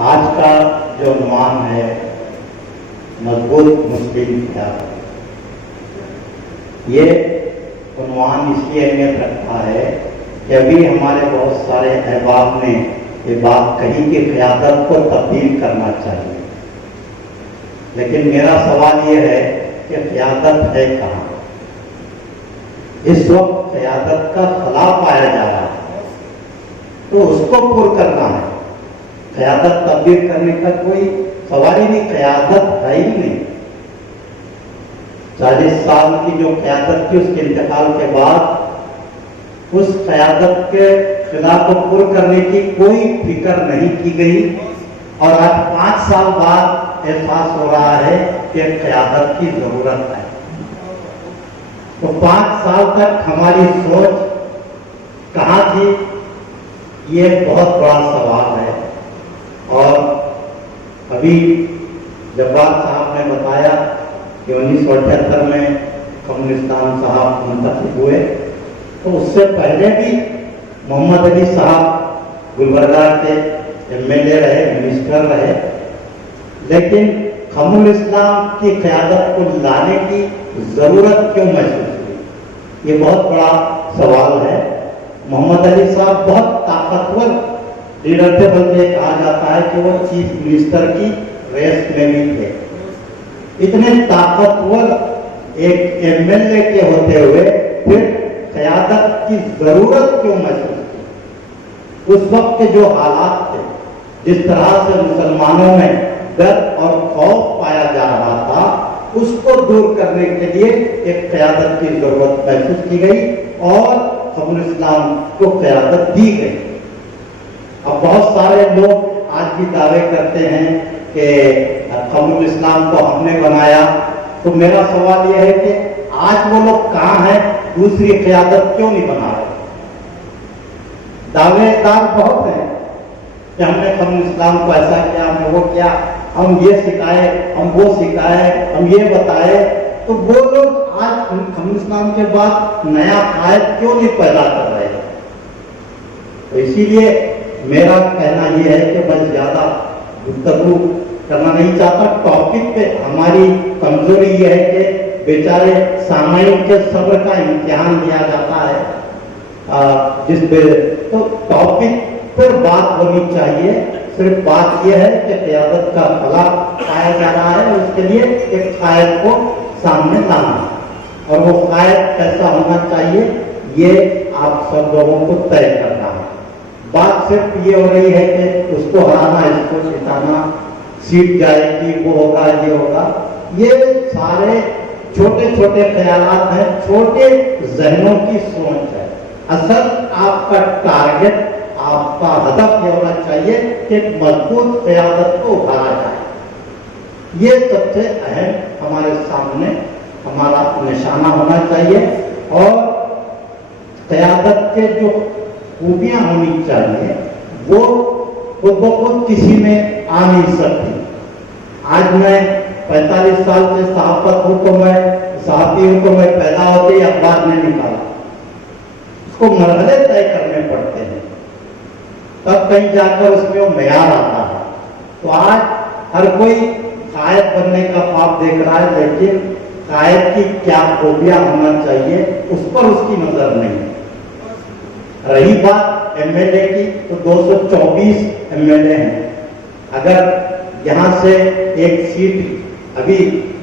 آج کا جو عنوان ہے مضبوط مسلم قیادت، یہ عنوان اس لیے اہمیت رکھتا ہے کہ ابھی ہمارے بہت سارے احباب نے یہ بات کہی کہ قیادت کو تبدیل کرنا چاہیے، لیکن میرا سوال یہ ہے کہ قیادت ہے کہاں؟ اس وقت قیادت کا خلا پایا جا رہا ہے، تو اس کو پر کرنا ہے۔ قیادت تبدیل کرنے کا کوئی سوال ہی نہیں، قیادت ہے ہی نہیں۔ 40 سال کی جو قیادت تھی اس کے انتقال کے بعد اس قیادت کے خلا کو پر کرنے کی کوئی فکر نہیں کی گئی، اور آج 5 سال بعد احساس ہو رہا ہے کہ قیادت کی ضرورت ہے۔ تو 5 سال تک ہماری سوچ کہاں تھی؟ یہ بہت بڑا سوال ہے۔ اور ابھی جبار صاحب نے بتایا کہ 1978 میں کمونستان صاحب منتخب ہوئے، تو اس سے پہلے بھی محمد علی صاحب گلبرگہ کے MLA رہے، منسٹر رہے، لیکن خم الاسلام کی قیادت کو لانے کی ضرورت کیوں محسوس ہوئی؟ یہ بہت بڑا سوال ہے۔ محمد علی صاحب بہت طاقتور لیڈر تھے، بلکہ کہا جاتا ہے کہ وہ چیف منسٹر کی ریس میں بھی تھے۔ اتنے طاقتور ایک MLA کے ہوتے ہوئے پھر قیادت کی ضرورت کیوں محسوس کی؟ اس وقت کے جو حالات تھے، جس طرح سے مسلمانوں میں ڈر اور خوف پایا جا رہا تھا، اس کو دور کرنے کے لیے ایک قیادت کی ضرورت محسوس کی گئی اور خم الاسلام کو قیادت دی گئی۔ اب بہت سارے لوگ آج بھی دعوے کرتے ہیں کہ خم الاسلام کو ہم نے بنایا، تو میرا سوال یہ ہے کہ آج وہ لوگ کہاں ہیں؟ دوسری قیادت کیوں نہیں بنا رہے؟ دعوے دار بہت ہیں کہ ہم نے خم الاسلام کو ایسا کیا، ہم نے وہ کیا، ہم یہ سکھائے، ہم وہ سکھائے، ہم یہ بتائے، تو وہ لوگ آج خم الاسلام کے بعد نیا قائد کیوں نہیں پیدا کر رہے؟ تو اسی لیے میرا کہنا یہ ہے کہ میں زیادہ گفتگو کرنا نہیں چاہتا۔ ٹاپک پہ ہماری کمزوری یہ ہے کہ بیچارے سامعین کے صبر کا امتحان لیا جاتا ہے، جس پہ تو ٹاپک پر بات ہونی چاہیے۔ صرف بات یہ ہے کہ قیادت کا خلا پایا جا رہا ہے، اس کے لیے ایک قائد کو سامنے لانا، اور وہ قائد کیسا ہونا چاہیے یہ آپ سب لوگوں کو طے کرنا ہے۔ بات صرف یہ ہو رہی ہے کہ اس کو ہرانا، اس کو جتانا، سیٹ جائے گی، وہ ہوگا، یہ ہوگا، یہ سارے چھوٹے چھوٹے خیالات ہیں، چھوٹے ذہنوں کی سوچ ہے۔ اصل آپ کا ٹارگٹ، آپ کا ہدف یہ ہونا چاہیے کہ مضبوط قیادت کو ابھارا جائے۔ یہ سب سے اہم ہمارے سامنے ہمارا نشانہ ہونا چاہیے، اور قیادت کے جو خوبیاں ہونی چاہیے وہ خود بخود کسی میں آ نہیں سکتی۔ آج میں 45 سال سے صحافت ہوں، تو میں صحافی ہوں، تو میں پیدا ہوتے ہی اخبار میں نکالا، اس کو مرحلے طے کرنے پڑتے ہیں، تب کہیں جا کر اس میں وہ معیار آتا ہے۔ تو آج ہر کوئی قائد بننے کا خواب دیکھ رہا ہے، لیکن قائد کی کیا خوبیاں ہونا چاہیے اس پر اس کی نظر نہیں ہے۔ رہی بات MLA کی، تو 224 MLA ہیں۔ اگر یہاں سے ایک سیٹ، ابھی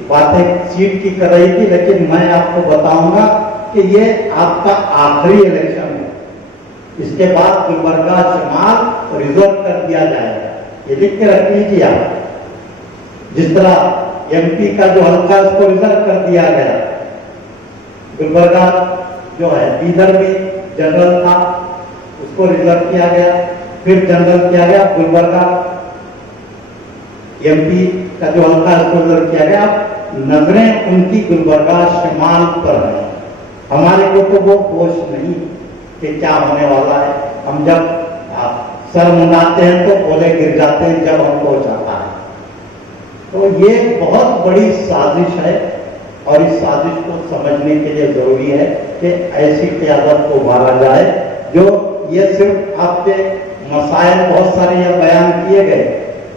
باتیں سیٹ کی کر رہی تھی، لیکن میں آپ کو بتاؤں گا کہ یہ آپ کا آخری الیکشن ہے، اس کے بعد گلبرگہ شمال ریزرو کر دیا جائے گا، یہ لکھ کے رکھ لیجیے آپ۔ جس طرح MP کا جو حلقہ اس کو ریزرو کر دیا گیا، گلبرگہ جو ہے، بیدر بھی جنرل تھا، اس کو ریزرو کیا گیا، پھر جنرل کیا گیا، گلبرگہ MP کا جو حلقہ اس کو ریزرو کیا گیا۔ نظریں ان کی گلبرگہ شمال پر ہیں، ہمارے کو تو وہ ہوش نہیں کہ کیا ہونے والا ہے۔ ہم جب سر منڈاتے ہیں تو بولے گر جاتے ہیں جب ہم کو جاتا ہے۔ تو یہ بہت بڑی سازش ہے، اور اس سازش کو سمجھنے کے لیے ضروری ہے کہ ایسی قیادت کو ابھارا جائے جو یہ صرف آپ کے مسائل بہت سارے یہ بیان کیے گئے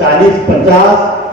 40-50